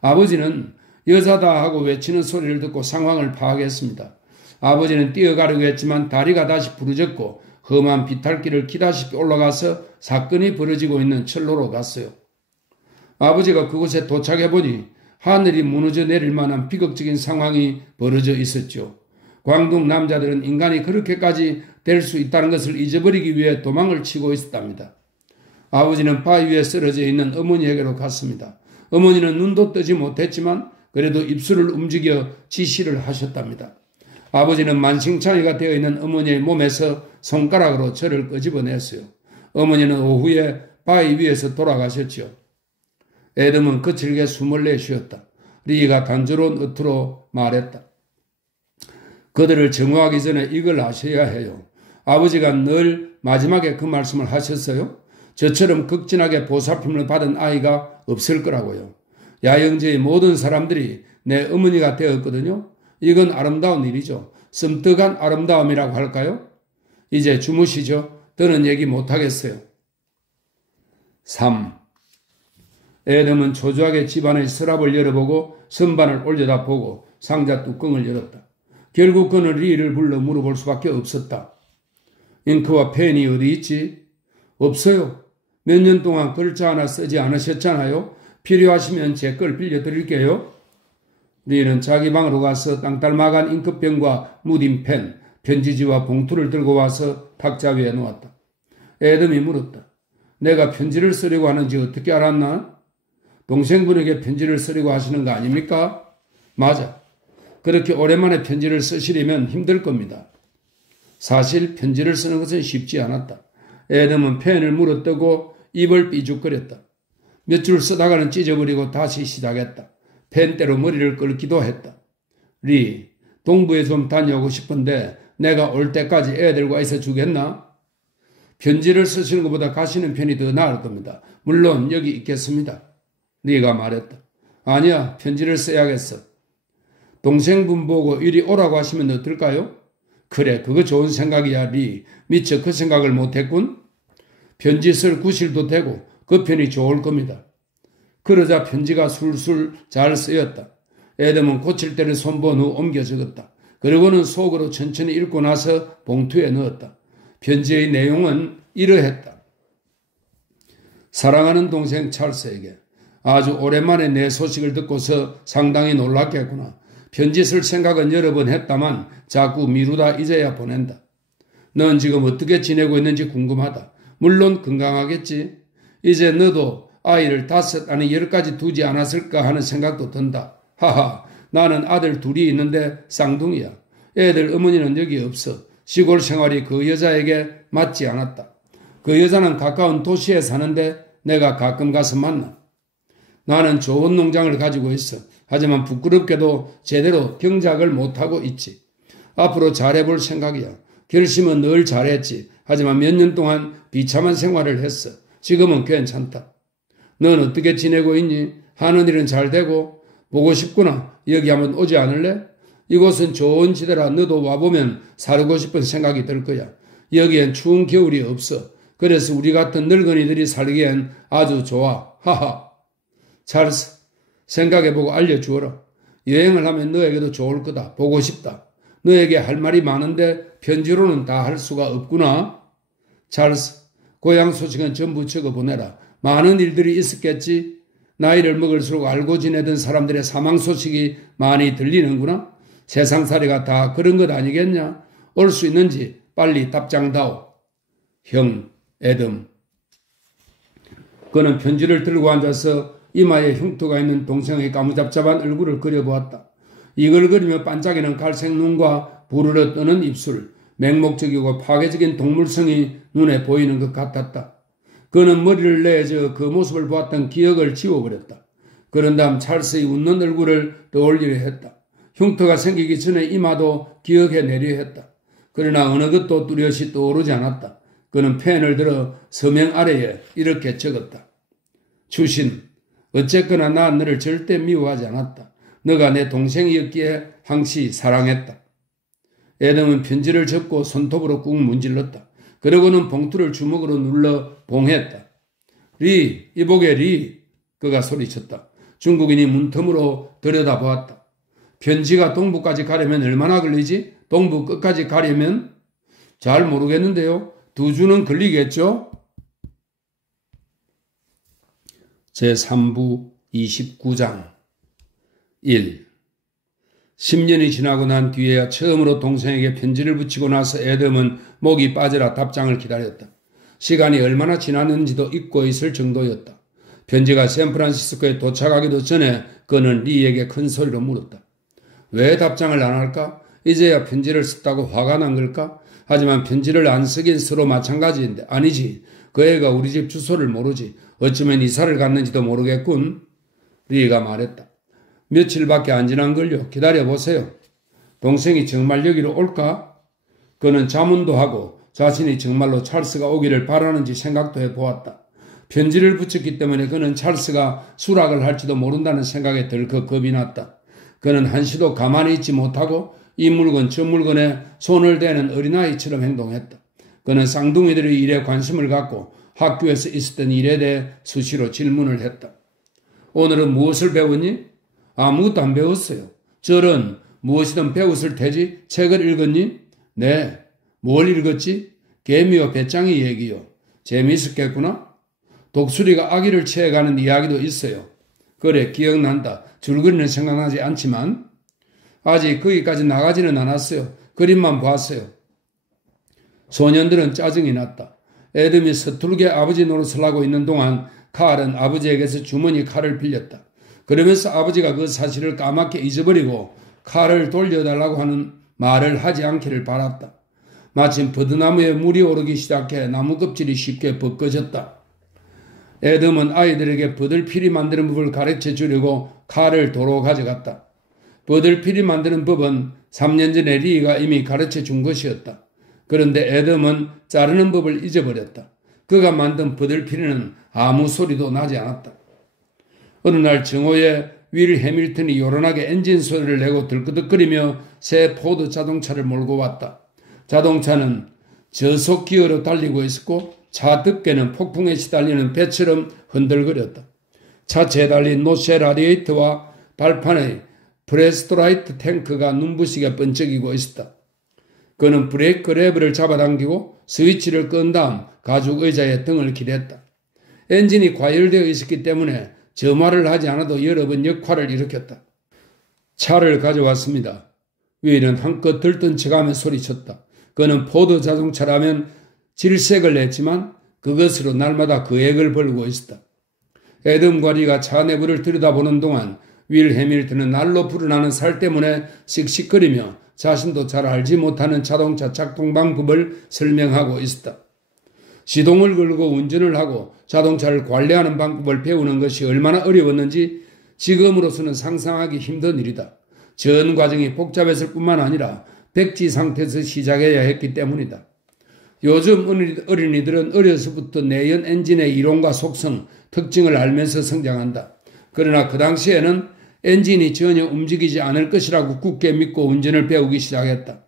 아버지는 여자다 하고 외치는 소리를 듣고 상황을 파악했습니다. 아버지는 뛰어가려고 했지만 다리가 다시 부러졌고 험한 비탈길을 기다시피 올라가서 사건이 벌어지고 있는 철로로 갔어요. 아버지가 그곳에 도착해보니 하늘이 무너져 내릴 만한 비극적인 상황이 벌어져 있었죠. 광둥 남자들은 인간이 그렇게까지 될 수 있다는 것을 잊어버리기 위해 도망을 치고 있었답니다. 아버지는 바위 위에 쓰러져 있는 어머니에게로 갔습니다. 어머니는 눈도 뜨지 못했지만 그래도 입술을 움직여 지시를 하셨답니다. 아버지는 만신창이가 되어 있는 어머니의 몸에서 손가락으로 저를 끄집어냈어요. 어머니는 오후에 바위 위에서 돌아가셨죠. 애덤은 거칠게 숨을 내쉬었다. 리가 단조로운 어투로 말했다. 그들을 정오하기 전에 이걸 아셔야 해요. 아버지가 늘 마지막에 그 말씀을 하셨어요. 저처럼 극진하게 보살핌을 받은 아이가 없을 거라고요. 야영지의 모든 사람들이 내 어머니가 되었거든요. 이건 아름다운 일이죠. 섬뜩한 아름다움이라고 할까요? 이제 주무시죠. 더는 얘기 못하겠어요. 3. 애덤은 초조하게 집안의 서랍을 열어보고 선반을 올려다보고 상자 뚜껑을 열었다. 결국 그는 리를 불러 물어볼 수밖에 없었다. 잉크와 펜이 어디 있지? 없어요. 몇 년 동안 글자 하나 쓰지 않으셨잖아요. 필요하시면 제 걸 빌려드릴게요. 리는 자기 방으로 가서 땅딸마간 잉크병과 무딘 펜, 편지지와 봉투를 들고 와서 탁자 위에 놓았다. 애덤이 물었다. 내가 편지를 쓰려고 하는지 어떻게 알았나? 동생분에게 편지를 쓰려고 하시는 거 아닙니까? 맞아. 그렇게 오랜만에 편지를 쓰시려면 힘들 겁니다. 사실 편지를 쓰는 것은 쉽지 않았다. 애덤은 펜을 물어뜨고 입을 삐죽거렸다. 몇 줄 쓰다가는 찢어버리고 다시 시작했다. 펜대로 머리를 긁기도 했다. 리, 동부에 좀 다녀오고 싶은데 내가 올 때까지 애들과 있어 주겠나? 편지를 쓰시는 것보다 가시는 편이 더 나을 겁니다. 물론 여기 있겠습니다. 리가 말했다. 아니야, 편지를 써야겠어. 동생분 보고 이리 오라고 하시면 어떨까요? 그래, 그거 좋은 생각이야, 리. 미처 그 생각을 못했군. 편지 쓸 구실도 되고 그 편이 좋을 겁니다. 그러자 편지가 술술 잘 쓰였다. 애덤은 고칠 때를 손본 후 옮겨 적었다. 그리고는 속으로 천천히 읽고 나서 봉투에 넣었다. 편지의 내용은 이러했다. 사랑하는 동생 찰스에게 아주 오랜만에 내 소식을 듣고서 상당히 놀랐겠구나. 편지 쓸 생각은 여러 번 했다만 자꾸 미루다 이제야 보낸다. 넌 지금 어떻게 지내고 있는지 궁금하다. 물론 건강하겠지. 이제 너도 아이를 5 아니 10까지 두지 않았을까 하는 생각도 든다. 하하, 나는 아들 둘이 있는데 쌍둥이야. 애들 어머니는 여기 없어. 시골 생활이 그 여자에게 맞지 않았다. 그 여자는 가까운 도시에 사는데 내가 가끔 가서 만나. 나는 좋은 농장을 가지고 있어. 하지만 부끄럽게도 제대로 경작을 못하고 있지. 앞으로 잘해볼 생각이야. 결심은 늘 잘했지. 하지만 몇 년 동안 비참한 생활을 했어. 지금은 괜찮다. 넌 어떻게 지내고 있니? 하는 일은 잘 되고 보고 싶구나. 여기 한번 오지 않을래? 이곳은 좋은 지대라. 너도 와보면 살고 싶은 생각이 들 거야. 여기엔 추운 겨울이 없어. 그래서 우리 같은 늙은이들이 살기엔 아주 좋아. 하하. 찰스, 생각해보고 알려주어라. 여행을 하면 너에게도 좋을 거다. 보고 싶다. 너에게 할 말이 많은데 편지로는 다 할 수가 없구나. 찰스, 고향 소식은 전부 적어보내라. 많은 일들이 있었겠지. 나이를 먹을수록 알고 지내던 사람들의 사망 소식이 많이 들리는구나. 세상살이가 다 그런 것 아니겠냐. 올 수 있는지 빨리 답장다오. 형, 애덤. 그는 편지를 들고 앉아서 이마에 흉터가 있는 동생의 까무잡잡한 얼굴을 그려보았다. 이글거리며 반짝이는 갈색 눈과 부르르 떠는 입술, 맹목적이고 파괴적인 동물성이 눈에 보이는 것 같았다. 그는 머리를 내저 그 모습을 보았던 기억을 지워버렸다. 그런 다음 찰스의 웃는 얼굴을 떠올리려 했다. 흉터가 생기기 전에 이마도 기억해내려 했다. 그러나 어느 것도 뚜렷이 떠오르지 않았다. 그는 펜을 들어 서명 아래에 이렇게 적었다. 주신, 어쨌거나 나 너를 절대 미워하지 않았다. 너가 내 동생이었기에 항시 사랑했다. 애덤은 편지를 접고 손톱으로 꾹 문질렀다. 그러고는 봉투를 주먹으로 눌러 봉했다. 리, 이보게 리, 그가 소리쳤다. 중국인이 문틈으로 들여다보았다. 편지가 동부까지 가려면 얼마나 걸리지? 동부 끝까지 가려면? 잘 모르겠는데요. 2주는 걸리겠죠? 제3부 29장 1. 10년이 지나고 난 뒤에야 처음으로 동생에게 편지를 붙이고 나서 애덤은 목이 빠져라 답장을 기다렸다. 시간이 얼마나 지났는지도 잊고 있을 정도였다. 편지가 샌프란시스코에 도착하기도 전에 그는 리에게 큰 소리로 물었다. 왜 답장을 안 할까? 이제야 편지를 썼다고 화가 난 걸까? 하지만 편지를 안 쓰긴 서로 마찬가지인데 아니지. 그 애가 우리 집 주소를 모르지. 어쩌면 이사를 갔는지도 모르겠군. 리가 말했다. 며칠밖에 안 지난걸요. 기다려보세요. 동생이 정말 여기로 올까? 그는 자문도 하고 자신이 정말로 찰스가 오기를 바라는지 생각도 해보았다. 편지를 붙였기 때문에 그는 찰스가 수락을 할지도 모른다는 생각에 덜컥 겁이 났다. 그는 한시도 가만히 있지 못하고 이 물건 저 물건에 손을 대는 어린아이처럼 행동했다. 그는 쌍둥이들의 일에 관심을 갖고 학교에서 있었던 일에 대해 수시로 질문을 했다. 오늘은 무엇을 배웠니? 아무것도 안 배웠어요. 저런 무엇이든 배웠을 테지. 책을 읽었니? 네. 뭘 읽었지? 개미와 배짱이 얘기요. 재미있었겠구나. 독수리가 아기를 채워가는 이야기도 있어요. 그래, 기억난다. 줄거리는 생각나지 않지만 아직 거기까지 나가지는 않았어요. 그림만 봤어요. 소년들은 짜증이 났다. 애덤이 서툴게 아버지 노릇을 하고 있는 동안 칼은 아버지에게서 주머니 칼을 빌렸다. 그러면서 아버지가 그 사실을 까맣게 잊어버리고 칼을 돌려달라고 하는 말을 하지 않기를 바랐다. 마침 버드나무에 물이 오르기 시작해 나무 껍질이 쉽게 벗겨졌다. 애덤은 아이들에게 버들피리 만드는 법을 가르쳐 주려고 칼을 도로 가져갔다. 버들피리 만드는 법은 3년 전에 리가 이미 가르쳐 준 것이었다. 그런데 애덤은 자르는 법을 잊어버렸다. 그가 만든 버들피리는 아무 소리도 나지 않았다. 어느 날 정오에 윌 해밀턴이 요란하게 엔진 소리를 내고 들끄덕거리며 새 포드 자동차를 몰고 왔다. 자동차는 저속 기어로 달리고 있었고 차 덮개는 폭풍에 시달리는 배처럼 흔들거렸다. 차체에 달린 노쇠 라디에이터와 발판의 프레스토라이트 탱크가 눈부시게 번쩍이고 있었다. 그는 브레이크 레버를 잡아당기고 스위치를 끈 다음 가죽 의자에 등을 기댔다. 엔진이 과열되어 있었기 때문에 점화를 하지 않아도 여러 번 역할을 일으켰다. 차를 가져왔습니다. 윌은 한껏 들뜬 척하며 소리쳤다. 그는 포드 자동차라면 질색을 냈지만 그것으로 날마다 거액을 벌고 있었다. 애덤과 리가 차 내부를 들여다보는 동안 윌 해밀턴은 날로 불어나는 살 때문에 씩씩거리며 자신도 잘 알지 못하는 자동차 작동 방법을 설명하고 있었다. 시동을 걸고 운전을 하고 자동차를 관리하는 방법을 배우는 것이 얼마나 어려웠는지 지금으로서는 상상하기 힘든 일이다. 전 과정이 복잡했을 뿐만 아니라 백지 상태에서 시작해야 했기 때문이다. 요즘 어린이들은 어려서부터 내연 엔진의 이론과 속성, 특징을 알면서 성장한다. 그러나 그 당시에는 엔진이 전혀 움직이지 않을 것이라고 굳게 믿고 운전을 배우기 시작했다.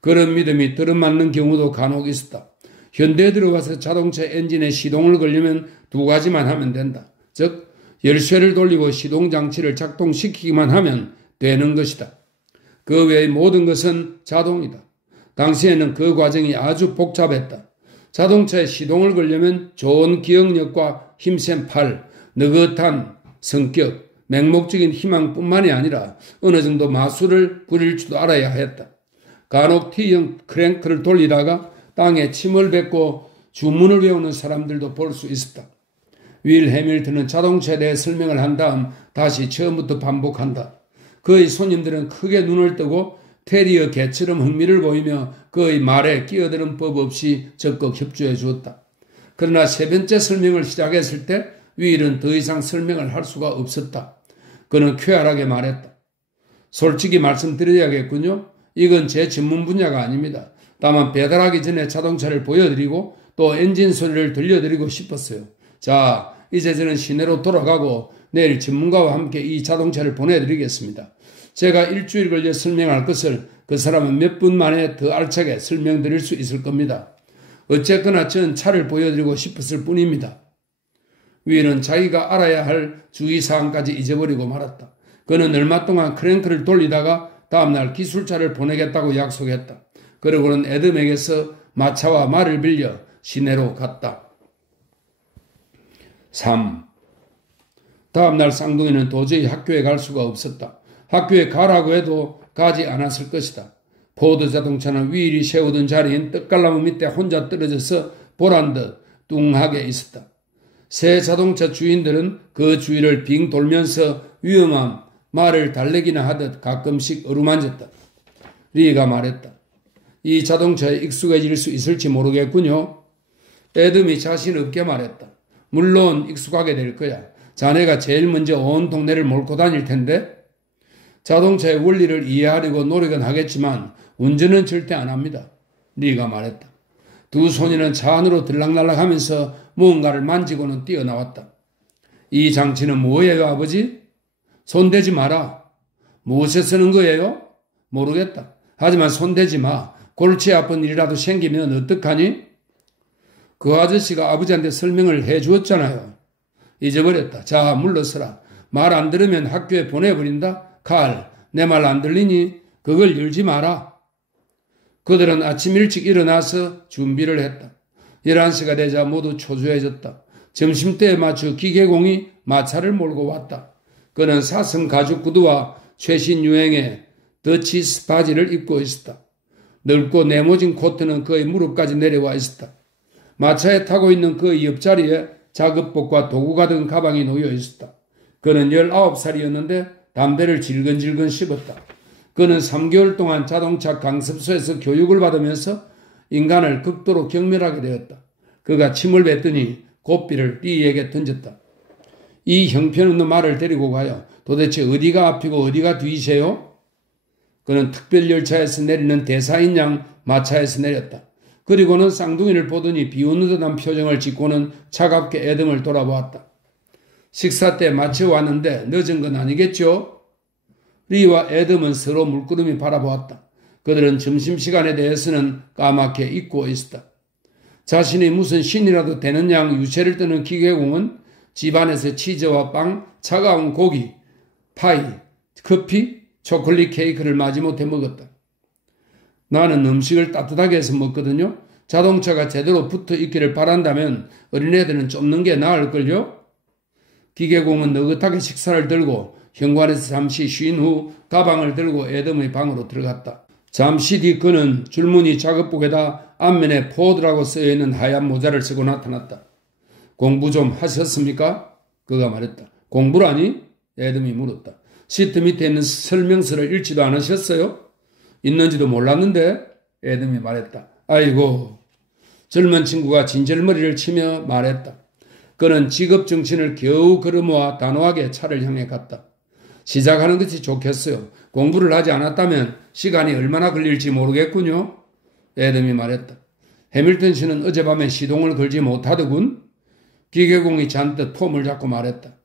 그런 믿음이 들어맞는 경우도 간혹 있었다. 현대에 들어와서 자동차 엔진에 시동을 걸려면 두 가지만 하면 된다. 즉 열쇠를 돌리고 시동장치를 작동시키기만 하면 되는 것이다. 그 외의 모든 것은 자동이다. 당시에는 그 과정이 아주 복잡했다. 자동차에 시동을 걸려면 좋은 기억력과 힘센 팔, 느긋한 성격, 맹목적인 희망뿐만이 아니라 어느 정도 마술을 부릴 줄도 알아야 했다. 간혹 T형 크랭크를 돌리다가 땅에 침을 뱉고 주문을 외우는 사람들도 볼 수 있었다. 윌 해밀턴은 자동차에 대해 설명을 한 다음 다시 처음부터 반복한다. 그의 손님들은 크게 눈을 뜨고 테리어 개처럼 흥미를 보이며 그의 말에 끼어드는 법 없이 적극 협조해 주었다. 그러나 세 번째 설명을 시작했을 때 윌은 더 이상 설명을 할 수가 없었다. 그는 쾌활하게 말했다. 솔직히 말씀드려야겠군요. 이건 제 전문 분야가 아닙니다. 다만 배달하기 전에 자동차를 보여드리고 또 엔진 소리를 들려드리고 싶었어요. 자, 이제 저는 시내로 돌아가고 내일 전문가와 함께 이 자동차를 보내드리겠습니다. 제가 일주일 걸려 설명할 것을 그 사람은 몇 분 만에 더 알차게 설명드릴 수 있을 겁니다. 어쨌거나 전 차를 보여드리고 싶었을 뿐입니다. 윌은 자기가 알아야 할 주의사항까지 잊어버리고 말았다. 그는 얼마 동안 크랭크를 돌리다가 다음날 기술차를 보내겠다고 약속했다. 그러고는 애덤에게서 마차와 말을 빌려 시내로 갔다. 3. 다음날 쌍둥이는 도저히 학교에 갈 수가 없었다. 학교에 가라고 해도 가지 않았을 것이다. 포드 자동차는 윌이 세우던 자리인 떡갈나무 밑에 혼자 떨어져서 보란 듯 뚱하게 있었다. 새 자동차 주인들은 그 주위를 빙 돌면서 위험한 말을 달래기나 하듯 가끔씩 어루만졌다. 리가 말했다. 이 자동차에 익숙해질 수 있을지 모르겠군요. 애덤이 자신 없게 말했다. 물론 익숙하게 될 거야. 자네가 제일 먼저 온 동네를 몰고 다닐 텐데. 자동차의 원리를 이해하려고 노력은 하겠지만 운전은 절대 안 합니다. 리가 말했다. 두 소년은 차 안으로 들락날락하면서 무언가를 만지고는 뛰어나왔다. 이 장치는 뭐예요, 아버지? 손대지 마라. 무엇에 쓰는 거예요? 모르겠다. 하지만 손대지 마. 골치 아픈 일이라도 생기면 어떡하니? 그 아저씨가 아버지한테 설명을 해 주었잖아요. 잊어버렸다. 자, 물러서라. 말 안 들으면 학교에 보내버린다. 칼, 내 말 안 들리니? 그걸 열지 마라. 그들은 아침 일찍 일어나서 준비를 했다. 11시가 되자 모두 초조해졌다. 점심때에 맞춰 기계공이 마차를 몰고 왔다. 그는 사슴 가죽 구두와 최신 유행의 더치스 바지를 입고 있었다. 넓고 네모진 코트는 그의 무릎까지 내려와 있었다. 마차에 타고 있는 그의 옆자리에 작업복과 도구가 든 가방이 놓여 있었다. 그는 19살이었는데 담배를 질근질근 씹었다. 그는 3개월 동안 자동차 강습소에서 교육을 받으면서 인간을 극도로 경멸하게 되었다. 그가 침을 뱉더니 고삐를 리에게 던졌다. 이 형편없는 말을 데리고 가요. 도대체 어디가 앞이고 어디가 뒤이세요? 그는 특별열차에서 내리는 대사인 양 마차에서 내렸다. 그리고는 쌍둥이를 보더니 비웃는 듯한 표정을 짓고는 차갑게 애덤을 돌아보았다. 식사 때 마치 왔는데 늦은 건 아니겠죠? 리와 애덤은 서로 물끄러미 바라보았다. 그들은 점심시간에 대해서는 까맣게 잊고 있었다. 자신이 무슨 신이라도 되는 양 유세를 뜨는 기계공은 집안에서 치즈와 빵, 차가운 고기, 파이, 커피, 초콜릿 케이크를 마지못해 먹었다. 나는 음식을 따뜻하게 해서 먹거든요. 자동차가 제대로 붙어 있기를 바란다면 어린애들은 쫓는 게 나을걸요? 기계공은 느긋하게 식사를 들고 현관에서 잠시 쉰 후 가방을 들고 애덤의 방으로 들어갔다. 잠시 뒤 그는 줄무늬 작업복에다 앞면에 포드라고 쓰여있는 하얀 모자를 쓰고 나타났다. 공부 좀 하셨습니까? 그가 말했다. 공부라니? 애덤이 물었다. 시트 밑에 있는 설명서를 읽지도 않으셨어요? 있는지도 몰랐는데 에덤이 말했다. 아이고. 젊은 친구가 진절머리를 치며 말했다. 그는 직업 정신을 겨우 걸어모아 단호하게 차를 향해 갔다. 시작하는 것이 좋겠어요. 공부를 하지 않았다면 시간이 얼마나 걸릴지 모르겠군요. 에덤이 말했다. 해밀턴 씨는 어젯밤에 시동을 걸지 못하더군. 기계공이 잔뜩 폼을 잡고 말했다.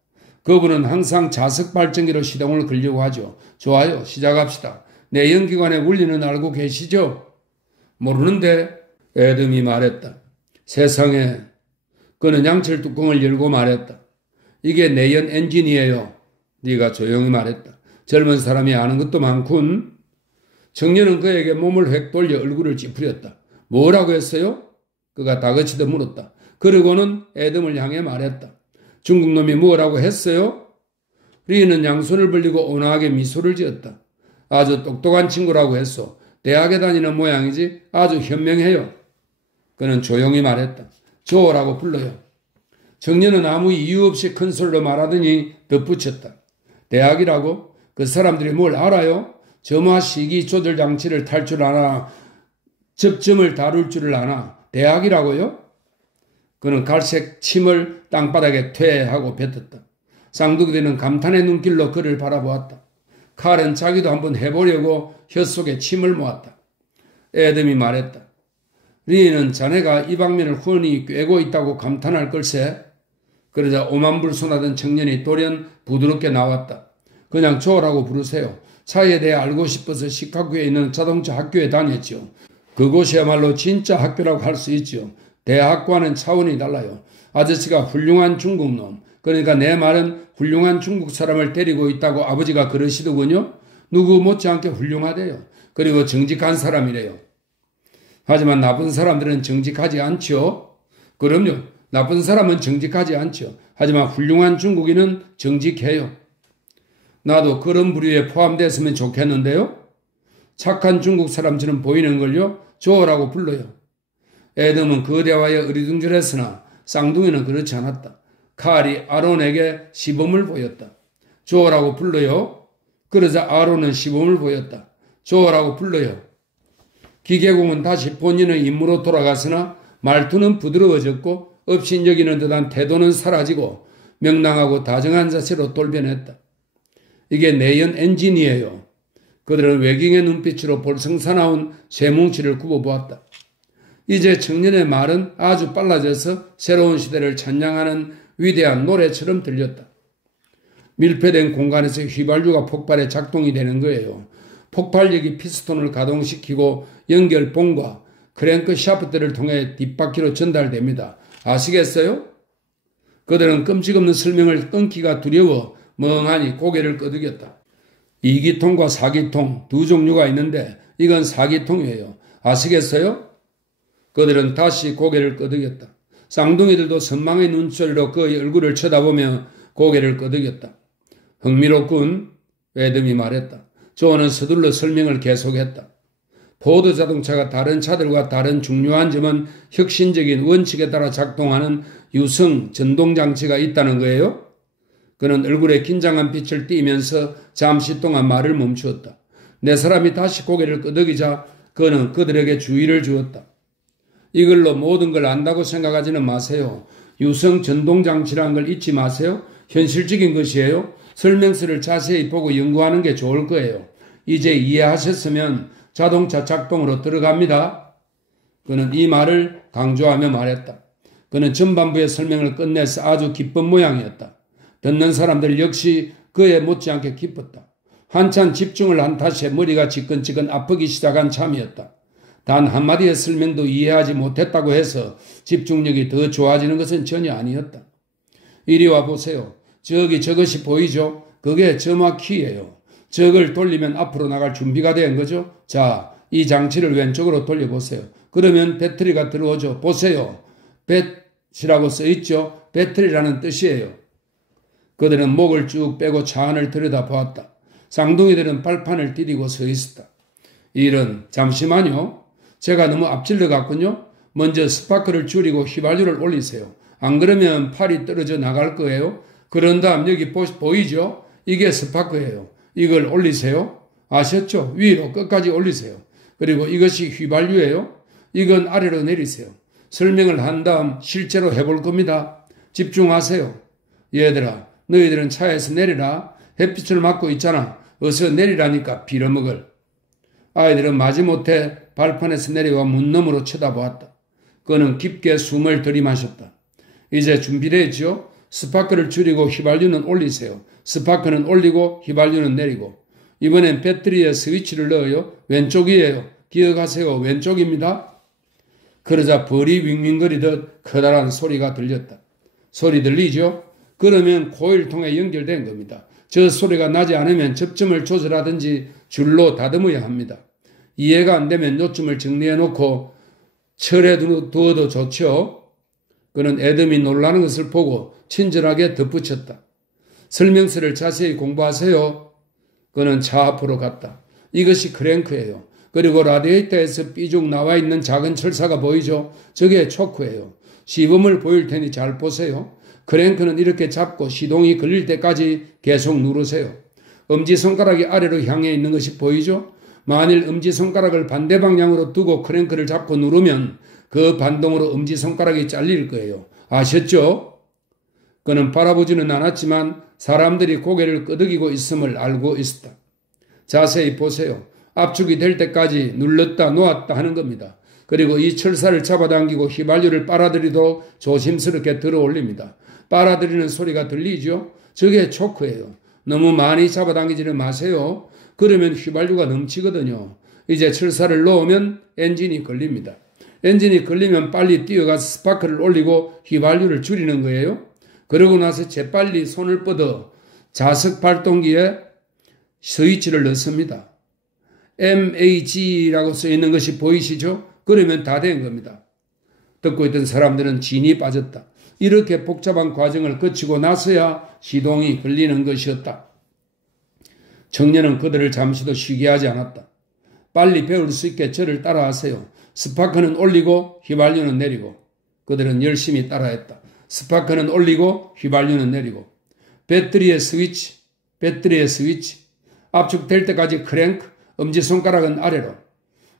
그분은 항상 자석 발전기로 시동을 걸려고 하죠. 좋아요. 시작합시다. 내연기관의 원리는 알고 계시죠? 모르는데 에덤이 말했다. 세상에. 그는 양철 뚜껑을 열고 말했다. 이게 내연 엔진이에요. 네가 조용히 말했다. 젊은 사람이 아는 것도 많군. 청년은 그에게 몸을 획 돌려 얼굴을 찌푸렸다. 뭐라고 했어요? 그가 다그치듯 물었다. 그러고는 에덤을 향해 말했다. 중국 놈이 뭐라고 했어요? 리는 양손을 벌리고 온화하게 미소를 지었다. 아주 똑똑한 친구라고 했소. 대학에 다니는 모양이지 아주 현명해요. 그는 조용히 말했다. 조라고 불러요. 청년은 아무 이유 없이 큰 소리로 말하더니 덧붙였다. 대학이라고? 그 사람들이 뭘 알아요? 점화 시기 조절 장치를 탈 줄 아나? 접점을 다룰 줄을 아나? 대학이라고요? 그는 갈색 침을 땅바닥에 퇴하고 뱉었다. 쌍둥이들은 감탄의 눈길로 그를 바라보았다. 칼은 자기도 한번 해보려고 혀속에 침을 모았다. 에덤이 말했다. 리는 자네가 이 방면을 훤히 꿰고 있다고 감탄할 걸세. 그러자 오만불손하던 청년이 돌연 부드럽게 나왔다. 그냥 조라고 부르세요. 차에 대해 알고 싶어서 시카고에 있는 자동차 학교에 다녔죠. 그곳이야말로 진짜 학교라고 할 수 있죠. 대학과는 차원이 달라요. 아저씨가 훌륭한 중국놈. 그러니까 내 말은 훌륭한 중국 사람을 데리고 있다고 아버지가 그러시더군요. 누구 못지않게 훌륭하대요. 그리고 정직한 사람이래요. 하지만 나쁜 사람들은 정직하지 않죠. 그럼요. 나쁜 사람은 정직하지 않죠. 하지만 훌륭한 중국인은 정직해요. 나도 그런 부류에 포함됐으면 좋겠는데요. 착한 중국 사람처럼 보이는걸요. 조라고 불러요. 에덤은 그 대화에 어리둥절했으나 쌍둥이는 그렇지 않았다. 칼이 아론에게 시범을 보였다. 조라고 불러요. 그러자 아론은 시범을 보였다. 조라고 불러요. 기계공은 다시 본인의 임무로 돌아갔으나 말투는 부드러워졌고 업신여기는 듯한 태도는 사라지고 명랑하고 다정한 자세로 돌변했다. 이게 내연 엔진이에요. 그들은 외경의 눈빛으로 볼성사나운 쇠뭉치를 굽어보았다. 이제 청년의 말은 아주 빨라져서 새로운 시대를 찬양하는 위대한 노래처럼 들렸다. 밀폐된 공간에서 휘발유가 폭발해 작동이 되는 거예요. 폭발력이 피스톤을 가동시키고 연결봉과 크랭크 샤프트를 통해 뒷바퀴로 전달됩니다. 아시겠어요? 그들은 끔찍없는 설명을 끊기가 두려워 멍하니 고개를 끄덕였다. 2기통과 4기통 두 종류가 있는데 이건 4기통이에요. 아시겠어요? 그들은 다시 고개를 끄덕였다. 쌍둥이들도 선망의 눈초리로 그의 얼굴을 쳐다보며 고개를 끄덕였다. 흥미롭군. 에덤이 말했다. 조는 서둘러 설명을 계속했다. 포드 자동차가 다른 차들과 다른 중요한 점은 혁신적인 원칙에 따라 작동하는 유성 전동장치가 있다는 거예요. 그는 얼굴에 긴장한 빛을 띠면서 잠시 동안 말을 멈추었다. 네 사람이 다시 고개를 끄덕이자 그는 그들에게 주의를 주었다. 이걸로 모든 걸 안다고 생각하지는 마세요. 유성 전동장치라는 걸 잊지 마세요. 현실적인 것이에요. 설명서를 자세히 보고 연구하는 게 좋을 거예요. 이제 이해하셨으면 자동차 작동으로 들어갑니다. 그는 이 말을 강조하며 말했다. 그는 전반부의 설명을 끝내서 아주 기쁜 모양이었다. 듣는 사람들 역시 그에 못지않게 기뻤다. 한참 집중을 한 탓에 머리가 지끈지끈 아프기 시작한 참이었다. 단 한마디의 설명도 이해하지 못했다고 해서 집중력이 더 좋아지는 것은 전혀 아니었다. 이리 와 보세요. 저기 저것이 보이죠? 그게 점화 키예요. 저걸 돌리면 앞으로 나갈 준비가 된 거죠. 자, 이 장치를 왼쪽으로 돌려보세요. 그러면 배터리가 들어오죠. 보세요. 배이라고 써있죠. 배터리라는 뜻이에요. 그들은 목을 쭉 빼고 차 안을 들여다보았다. 쌍둥이들은 발판을 디디고 서 있었다. 이런, 잠시만요. 제가 너무 앞질러 갔군요. 먼저 스파크를 줄이고 휘발유를 올리세요. 안 그러면 팔이 떨어져 나갈 거예요. 그런 다음 여기 보이죠? 이게 스파크예요. 이걸 올리세요. 아셨죠? 위로 끝까지 올리세요. 그리고 이것이 휘발유예요. 이건 아래로 내리세요. 설명을 한 다음 실제로 해볼 겁니다. 집중하세요. 얘들아, 너희들은 차에서 내리라. 햇빛을 맞고 있잖아. 어서 내리라니까 빌어먹을. 아이들은 마지못해 발판에서 내려와 문 너머로 쳐다보았다. 그는 깊게 숨을 들이마셨다. 이제 준비됐죠? 스파크를 줄이고 휘발유는 올리세요. 스파크는 올리고 휘발유는 내리고. 이번엔 배터리에 스위치를 넣어요. 왼쪽이에요. 기억하세요. 왼쪽입니다. 그러자 벌이 윙윙거리듯 커다란 소리가 들렸다. 소리 들리죠? 그러면 코일통에 연결된 겁니다. 저 소리가 나지 않으면 접점을 조절하든지 줄로 다듬어야 합니다. 이해가 안 되면 요점을 정리해 놓고 철에 두어도 좋죠. 그는 애덤이 놀라는 것을 보고 친절하게 덧붙였다. 설명서를 자세히 공부하세요. 그는 차 앞으로 갔다. 이것이 크랭크예요. 그리고 라디에이터에서 삐죽 나와 있는 작은 철사가 보이죠? 저게 초크예요. 시범을 보일 테니 잘 보세요. 크랭크는 이렇게 잡고 시동이 걸릴 때까지 계속 누르세요. 엄지손가락이 아래로 향해 있는 것이 보이죠? 만일 엄지손가락을 반대 방향으로 두고 크랭크를 잡고 누르면 그 반동으로 엄지손가락이 잘릴 거예요. 아셨죠? 그는 바라보지는 않았지만 사람들이 고개를 끄덕이고 있음을 알고 있었다. 자세히 보세요. 압축이 될 때까지 눌렀다 놓았다 하는 겁니다. 그리고 이 철사를 잡아당기고 휘발유를 빨아들이도록 조심스럽게 들어올립니다. 빨아들이는 소리가 들리죠? 저게 초크예요. 너무 많이 잡아당기지는 마세요. 그러면 휘발유가 넘치거든요. 이제 철사를 놓으면 엔진이 걸립니다. 엔진이 걸리면 빨리 뛰어가서 스파크를 올리고 휘발유를 줄이는 거예요. 그러고 나서 재빨리 손을 뻗어 자석 발동기에 스위치를 넣습니다. MAG라고 써있는 것이 보이시죠? 그러면 다 된 겁니다. 듣고 있던 사람들은 진이 빠졌다. 이렇게 복잡한 과정을 거치고 나서야 시동이 걸리는 것이었다. 청년은 그들을 잠시도 쉬게 하지 않았다. 빨리 배울 수 있게 저를 따라하세요. 스파크는 올리고 휘발유는 내리고. 그들은 열심히 따라했다. 스파크는 올리고 휘발유는 내리고. 배터리의 스위치. 압축될 때까지 크랭크, 엄지손가락은 아래로.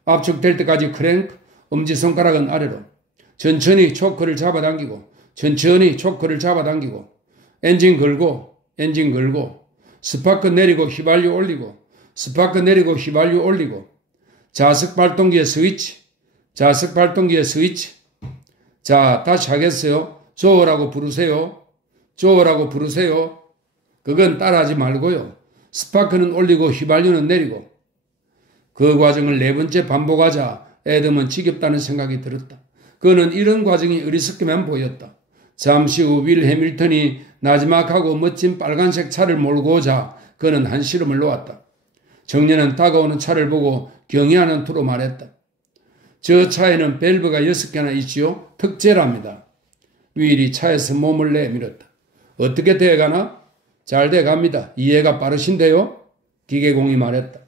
압축될 때까지 크랭크, 엄지손가락은 아래로. 천천히 초크를 잡아당기고. 엔진 걸고. 스파크 내리고 휘발유 올리고. 자석 발동기의 스위치. 자, 다시 하겠어요. 조어라고 부르세요. 그건 따라하지 말고요. 스파크는 올리고 휘발유는 내리고. 그 과정을 4번째 반복하자 애덤은 지겹다는 생각이 들었다. 그는 이런 과정이 어리석게만 보였다. 잠시 후 윌 해밀턴이 나지막하고 멋진 빨간색 차를 몰고 오자 그는 한시름을 놓았다. 청년은 다가오는 차를 보고 경의하는 투로 말했다. 저 차에는 밸브가 6개나 있지요. 특제랍니다. 윌이 차에서 몸을 내밀었다. 어떻게 돼가나? 잘 돼갑니다. 이해가 빠르신데요? 기계공이 말했다.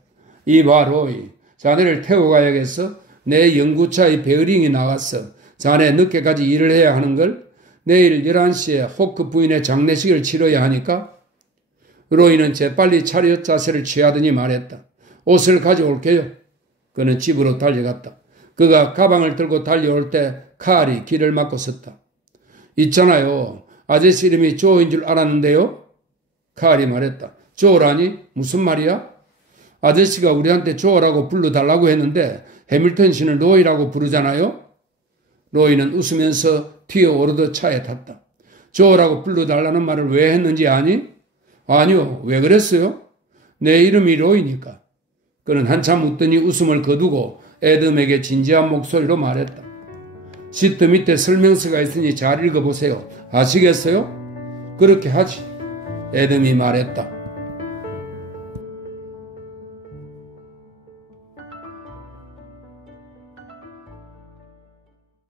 이봐 로이, 자네를 태워 가야겠어? 내 연구차의 베어링이 나갔어. 자네 늦게까지 일을 해야 하는걸? 내일 11시에 호크 부인의 장례식을 치러야 하니까? 로이는 재빨리 차렷 자세를 취하더니 말했다. 옷을 가져올게요. 그는 집으로 달려갔다. 그가 가방을 들고 달려올 때 칼이 길을 막고 섰다. 있잖아요. 아저씨 이름이 조인 줄 알았는데요? 칼이 말했다. 조라니? 무슨 말이야? 아저씨가 우리한테 조라고 불러달라고 했는데 해밀턴 씨는 로이라고 부르잖아요? 로이는 웃으면서 튀어오르듯 차에 탔다. 조라고 불러달라는 말을 왜 했는지 아니? 아니요. 왜 그랬어요? 내 이름이 로이니까. 그는 한참 웃더니 웃음을 거두고 애덤에게 진지한 목소리로 말했다. 시트 밑에 설명서가 있으니 잘 읽어보세요. 아시겠어요? 그렇게 하지. 애덤이 말했다.